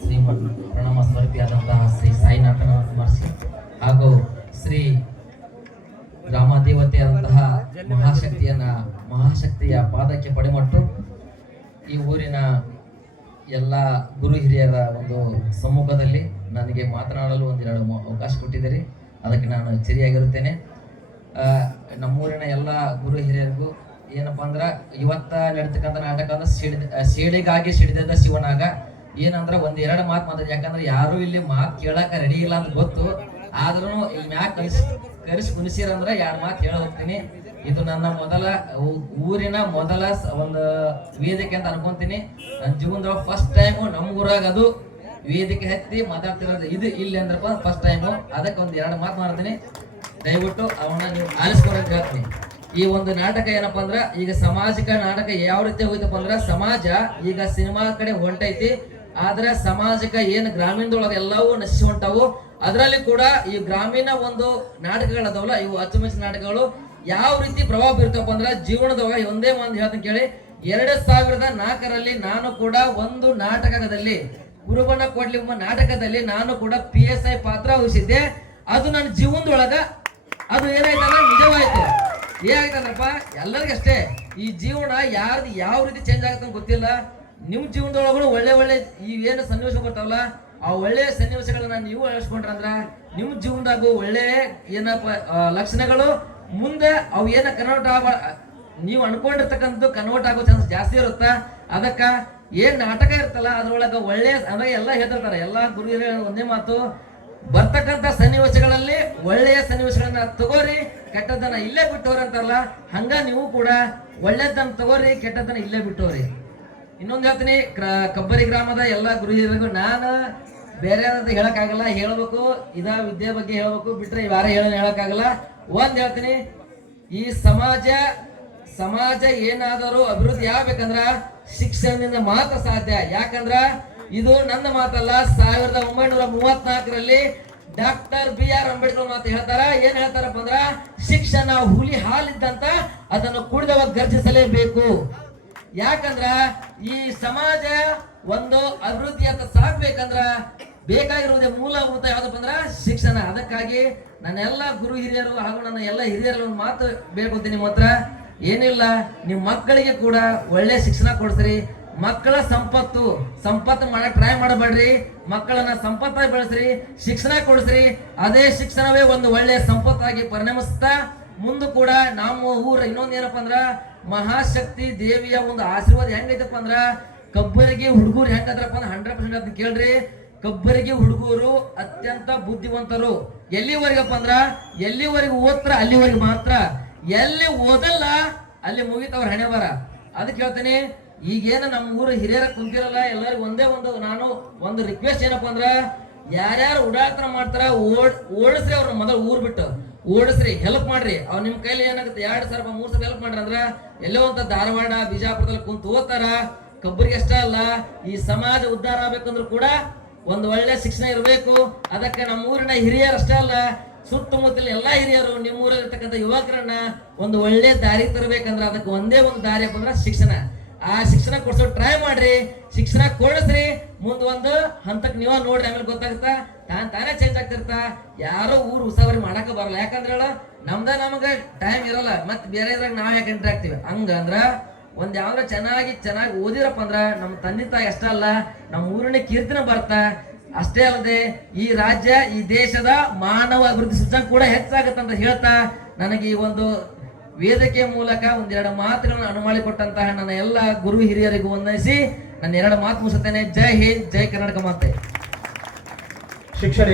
ಶ್ರೀಮಠ ಪ್ರಣಮ ಸ್ವರೂಪಿಯಾದಂತಹ ಶ್ರೀ ಸಾಯಿನಾಥನ ಸ್ಮರಿಸಿ ಹಾಗೂ ಶ್ರೀ ಗ್ರಾಮ ದೇವತೆಯಾದಂತಹ ಮಹಾಶಕ್ತಿಯ ಪಾದಕ್ಕೆ ಪಡೆಮಟ್ಟು ಈ ಊರಿನ ಎಲ್ಲ ಗುರು ಹಿರಿಯರ ಒಂದು ಸಮ್ಮುಖದಲ್ಲಿ ನನಗೆ ಮಾತನಾಡಲು ಒಂದೆರಡು ಅವಕಾಶ ಕೊಟ್ಟಿದ್ದೀರಿ. ಅದಕ್ಕೆ ನಾನು ಚಿರಿಯಾಗಿರುತ್ತೇನೆ. ನಮ್ಮೂರಿನ ಎಲ್ಲ ಗುರು ಹಿರಿಯರಿಗೂ ಏನಪ್ಪ ಅಂದ್ರೆ ಇವತ್ತ ನಡೀತಕ್ಕಂಥ ನಾಟಕ ಅಂದ್ರೆ ಸಿಡಿಗಾಗಿ ಸಿಡಿದ ಶಿವನಾಗ ಏನಂದ್ರೆ ಒಂದೆರಡು ಮಾತು ಮಾತಾಡಿ. ಯಾಕಂದ್ರೆ ಯಾರು ಇಲ್ಲಿ ಮಾತು ಕೇಳಕ ರೆಡಿ ಇಲ್ಲ ಅಂತ ಗೊತ್ತು. ಆದ್ರೂ ಇಲ್ಲಿ ಮ್ಯಾಕ್ ಕರೆಸಿ ಕುಣಿಸಿರಂದ್ರೆ ಎರಡು ಮಾತು ಹೇಳ ಹೋಗ್ತೀನಿ. ಇದು ನನ್ನ ಊರಿನ ಮೊದಲ ಒಂದು ವೇದಿಕೆ ಅಂತ ಅನ್ಕೊಂತೀನಿ. ನನ್ನ ಜೀವನದೊಳಗೆ ಫಸ್ಟ್ ಟೈಮು ನಮ್ಮ ಊರಾಗ ಅದು ವೇದಿಕೆ ಹತ್ತಿ ಮಾತಾಡ್ತಿರೋದು ಇದು ಇಲ್ಲಿ ಅಂದ್ರಪ್ಪ ಫಸ್ಟ್ ಟೈಮು. ಅದಕ್ಕೆ ಒಂದು ಎರಡು ಮಾತು ಮಾಡ್ತೀನಿ. ದಯವಿಟ್ಟು ಅವನ್ನ ನೀವು ಆಲಿಸ್ಕೊಳಕ್ ಹೇಳ್ತೀನಿ. ಈ ಒಂದು ನಾಟಕ ಏನಪ್ಪಾ ಅಂದ್ರ ಈಗ ಸಾಮಾಜಿಕ ನಾಟಕ ಯಾವ ರೀತಿ ಹೋಯ್ತಪ್ಪ ಅಂದ್ರ ಸಮಾಜ ಈಗ ಸಿನಿಮಾ ಕಡೆ ಹೊಂಟೈತಿ. ಆದ್ರೆ ಸಾಮಾಜಿಕ ಏನು ಗ್ರಾಮೀಣದೊಳಗೆ ಎಲ್ಲವೂ ನಶಿಸಿ ಹೊಂಟಾವು. ಅದರಲ್ಲಿ ಕೂಡ ಈ ಗ್ರಾಮೀಣ ಒಂದು ನಾಟಕಗಳದವಲ್ಲ ಇವು ಅಚ್ಚುಮೆಚ್ಚು ನಾಟಕಗಳು ಯಾವ ರೀತಿ ಪ್ರಭಾವ ಬೀರ್ತಪ್ಪ ಅಂದ್ರ ಜೀವನದೊಳಗೆ ಒಂದೇ ಒಂದು ಹೇಳ್ತೀನಿ ಕೇಳಿ. 2004ರಲ್ಲಿ ನಾನು ಕೂಡ ಒಂದು ನಾಟಕದಲ್ಲಿ ಗುರುಬಣ್ಣ ಕೊಡ್ಲಿ ನಾಟಕದಲ್ಲಿ ನಾನು ಕೂಡ PSI ಪಾತ್ರ ವಹಿಸಿದ್ದೆ. ಅದು ನನ್ನ ಜೀವನದೊಳಗ ಅದು ಏನಾಯ್ತಲ್ಲ ನಿಜವಾಯ್ತು. ಏನಾಯ್ತಂದ್ರಪ್ಪ ಎಲ್ಲರಿಗಷ್ಟೇ ಈ ಜೀವನ ಯಾರ್ದು ಯಾವ ರೀತಿ ಚೇಂಜ್ ಆಗುತ್ತೆ ಅಂತ ಗೊತ್ತಿಲ್ಲ. ನಿಮ್ ಜೀವನದೊಳಗೂ ಒಳ್ಳೆ ಒಳ್ಳೆ ಏನು ಸನ್ನಿವೇಶ ಬರ್ತಾವಲ್ಲ ಆ ಒಳ್ಳೆಯ ಸನ್ನಿವೇಶಗಳನ್ನ ನೀವು ಅಳಿಸ್ಕೊಂಡ್ರಂದ್ರ ನಿಮ್ ಜೀವನದಾಗೂ ಒಳ್ಳೆ ಏನಪ್ಪ ಲಕ್ಷಣಗಳು ಮುಂದೆ ಅವು ಏನ ಕನ್ವರ್ಟ್ ನೀವು ಅನ್ಕೊಂಡಿರ್ತಕ್ಕಂಥ ಕನ್ವರ್ಟ್ ಆಗೋ ಚಾನ್ಸ್ ಜಾಸ್ತಿ ಇರುತ್ತ. ಅದಕ್ಕ ಏನ್ ನಾಟಕ ಇರ್ತಲ್ಲ ಅದ್ರೊಳಗ ಒಳ್ಳೆ ಅಂದ್ರೆ ಎಲ್ಲ ಹೇಳ್ತಿರ್ತಾರೆ ಎಲ್ಲ ಗುರು ಒಂದೇ ಮಾತು, ಬರ್ತಕ್ಕಂಥ ಸನ್ನಿವೇಶಗಳಲ್ಲಿ ಒಳ್ಳೆಯ ಸನ್ನಿವೇಶಗಳನ್ನ ತಗೋರಿ, ಕೆಟ್ಟದನ್ನ ಇಲ್ಲೇ ಬಿಟ್ಟೋರಿ ಅಂತಾರಲ್ಲ ಹಂಗ ನೀವು ಕೂಡ ಒಳ್ಳೆದನ್ನ ತಗೋರಿ, ಕೆಟ್ಟದನ್ನ ಇಲ್ಲೇ ಬಿಟ್ಟೋರಿ. ಇನ್ನೊಂದು ಹೇಳ್ತೀನಿ, ಕಬ್ಬರಿ ಗ್ರಾಮದ ಎಲ್ಲ ಗುರು ಹಿರಿಯರಿಗೂ ನಾನು ಬೇರೆ ಹೇಳಕ್ಕಾಗಲ್ಲ, ಹೇಳ್ಬೇಕು ಇದ ವಿದ್ಯೆ ಬಗ್ಗೆ ಹೇಳ್ಬೇಕು, ಬಿಟ್ರೆ ಯಾರ ಹೇಳಕ್ಕಾಗಲ್ಲ. ಒಂದ್ ಹೇಳ್ತೀನಿ, ಈ ಸಮಾಜ ಏನಾದರೂ ಅಭಿವೃದ್ಧಿ ಆಗ್ಬೇಕಂದ್ರ ಶಿಕ್ಷಣದಿಂದ ಮಾತ್ರ ಸಾಧ್ಯ. ಯಾಕಂದ್ರ ಇದು ನನ್ನ ಮಾತಲ್ಲ, 1934ರಲ್ಲಿ ಡಾಕ್ಟರ್ BR ಅಂಬೇಡ್ಕರ್ ಮಾತು ಹೇಳ್ತಾರ. ಏನ್ ಹೇಳ್ತಾರಪ್ಪ ಅಂದ್ರ ಶಿಕ್ಷಣ ಹುಲಿ ಹಾಲಿದ್ದಂತ ಅದನ್ನು ಕುಡಿದವ ಗರ್ಜಿಸಲೇಬೇಕು. ಯಾಕಂದ್ರ ಈ ಸಮಾಜ ಒಂದು ಅಭಿವೃದ್ಧಿ ಅಂತ ಸಾಕ್ಬೇಕಂದ್ರ ಬೇಕಾಗಿರುವುದೇ ಮೂಲಭೂತ ಯಾವ್ದಪ್ಪ ಅಂದ್ರ ಶಿಕ್ಷಣ. ಅದಕ್ಕಾಗಿ ನನ್ನೆಲ್ಲ ಗುರು ಹಿರಿಯರು ಹಾಗೂ ನನ್ನ ಎಲ್ಲ ಹಿರಿಯರ ಒಂದು ಮಾತು ಬೇಡ್ಕೊತೀನಿ. ನಿಮ್ಮ ಹತ್ರ ಏನಿಲ್ಲ, ನಿಮ್ಮ ಮಕ್ಕಳಿಗೆ ಕೂಡ ಒಳ್ಳೆ ಶಿಕ್ಷಣ ಕೊಡ್ಸ್ರಿ. ಮಕ್ಕಳ ಸಂಪತ್ತು ಮಾಡಕ್ ಟ್ರೈ ಮಾಡಬೇಡ್ರಿ. ಮಕ್ಕಳನ್ನ ಸಂಪತ್ತಾಗಿ ಬೆಳೆಸ್ರಿ, ಶಿಕ್ಷಣ ಕೊಡಿಸ್ರಿ. ಅದೇ ಶಿಕ್ಷಣವೇ ಒಂದು ಒಳ್ಳೆ ಸಂಪತ್ತಾಗಿ ಪರಿಣಮಿಸ್ತಾ ಮುಂದೆ ಕೂಡ ನಮ್ಮ ಊರ ಇನ್ನೊಂದು ಏನಪ್ಪಾ ಅಂದ್ರ ಮಹಾಶಕ್ತಿ ದೇವಿಯ ಒಂದು ಆಶೀರ್ವಾದ ಹೆಂಗೈತಪ್ಪ ಅಂದ್ರ ಕಬ್ಬರಿಗೆ ಹುಡುಗರು ಹೆಂಗದ್ರಪ್ಪ ಅಂದ್ರ 100% ಅಂತ ಕೇಳ್ರಿ. ಕಬ್ಬರಿಗೆ ಹುಡುಗರು ಅತ್ಯಂತ ಬುದ್ಧಿವಂತರು. ಎಲ್ಲಿವರೆಗಪ್ಪ ಅಂದ್ರ ಎಲ್ಲಿವರೆಗೂ ಓದ್ತಾರ ಅಲ್ಲಿವರೆಗೆ ಮಾತ್ರ, ಎಲ್ಲಿ ಓದಲ್ಲ ಅಲ್ಲಿ ಮುಗಿತವ್ರ ಹಣೆ ಬರ. ಅದಕ್ಕೆ ಹೇಳ್ತೀನಿ, ಈಗೇನ ನಮ್ಮ ಊರು ಹಿರಿಯರ ಕುಂತಿರಲ್ಲ ಎಲ್ಲರಿಗೂ ಒಂದೇ ನಾನು ಒಂದು ರಿಕ್ವೆಸ್ಟ್ ಏನಪ್ಪಾ ಅಂದ್ರ ಯಾರ್ಯಾರು ಉಡಾಳತನ ಮಾಡ್ತಾರ ಓಡಿಸ್ರಿ, ಅವ್ರನ್ನ ಮೊದಲು ಊರ್ ಬಿಟ್ಟು ಓಡಿಸ್ರಿ, ಹೆಲ್ಪ್ ಮಾಡ್ರಿ. ಅವ್ರು ನಿಮ್ ಕೈಲಿ ಏನಾಗುತ್ತೆ 2 ಸಾವಿರ 3 ಸಾವಿರ ಹೆಲ್ಪ್ ಮಾಡ್ರಿ ಅಂದ್ರ ಎಲ್ಲೋ ಅಂತ ಧಾರವಾಡ ಬಿಜಾಪುರದಲ್ಲಿ ಕುಂತು ಓದ್ತಾರ. ಕಬ್ಬರಿಗೆ ಅಷ್ಟೇ ಅಲ್ಲ, ಈ ಸಮಾಜ ಉದ್ಧಾರ ಆಗ್ಬೇಕಂದ್ರೂ ಕೂಡ ಒಂದು ಒಳ್ಳೆ ಶಿಕ್ಷಣ ಇರಬೇಕು. ಅದಕ್ಕೆ ನಮ್ಮ ಊರಿನ ಹಿರಿಯರು ಅಷ್ಟೇ ಅಲ್ಲ, ಸುತ್ತಮುತ್ತಲಿನ ಎಲ್ಲಾ ಹಿರಿಯರು ನಿಮ್ಮ ಊರಲ್ಲಿರ್ತಕ್ಕಂಥ ಯುವಕರನ್ನ ಒಂದು ಒಳ್ಳೆ ದಾರಿ ತರಬೇಕಂದ್ರ ಅದಕ್ಕೆ ಒಂದೇ ಒಂದು ದಾರಿ ಅಂದ್ರ ಶಿಕ್ಷಣ. ಆ ಶಿಕ್ಷಣ ಕೊಡ್ಸೋ ಟ್ರೈ ಮಾಡ್ರಿ, ಶಿಕ್ಷಣ ಕೊಡಿಸ್ರಿ. ಮುಂದ್ ಒಂದು ಹಂತಕ್ಕೆ ನೀವ ನೋಡ್ರಿ, ಆಮೇಲೆ ಗೊತ್ತಾಗುತ್ತಾ ತಾನೇ ಚೇಂಜ್ ಆಗ್ತಿರ್ತ. ಯಾರೋ ಊರು ಉಸಾವರಿ ಮಾಡಕ ಬರಲ್ಲ. ಯಾಕಂದ್ರೆ ನಮಗ ಟೈಮ್ ಇರಲ್ಲ, ಮತ್ ಬೇರೆ ಇದ್ರಾಗ ನಾವ್ ಯಾಕೆ ಎಂಟ್ರಿ ಆಗ್ತಿವಿ. ಹಂಗಂದ್ರ ಒಂದ್ ಯಾವ್ದ್ರ ಚೆನ್ನಾಗಿ ಓದಿರಪ್ಪ ಅಂದ್ರ ನಮ್ಮ ತಂದೆ ತಾಯಿ ಅಷ್ಟೇ ಅಲ್ಲ ನಮ್ಮ ಊರಿನ ಕೀರ್ತಿನ ಬರ್ತಾ. ಅಷ್ಟೇ ಅಲ್ಲದೆ ಈ ರಾಜ್ಯ ಈ ದೇಶದ ಮಾನವ ಅಭಿವೃದ್ಧಿ ಸೂಚಕ ಕೂಡ ಹೆಚ್ಚಾಗತ್ತಂತ ಹೇಳ್ತಾ ನನಗೆ ಈ ಒಂದು ವೇದಿಕೆ ಮೂಲಕ ಒಂದೆರಡು ಮಾತುಗಳನ್ನು ಅನುಮಾಡಿಕೊಟ್ಟಂತಹ ನನ್ನ ಎಲ್ಲ ಗುರು ಹಿರಿಯರಿಗೂ ವಂದಿಸಿ ನನ್ನ 2 ಮಾತು ಮುಗಿಸುತ್ತೇನೆ. ಜೈ ಹಿಂದ್, ಜೈ ಕರ್ನಾಟಕ ಮಾತೆ. ಶಿಕ್ಷಣ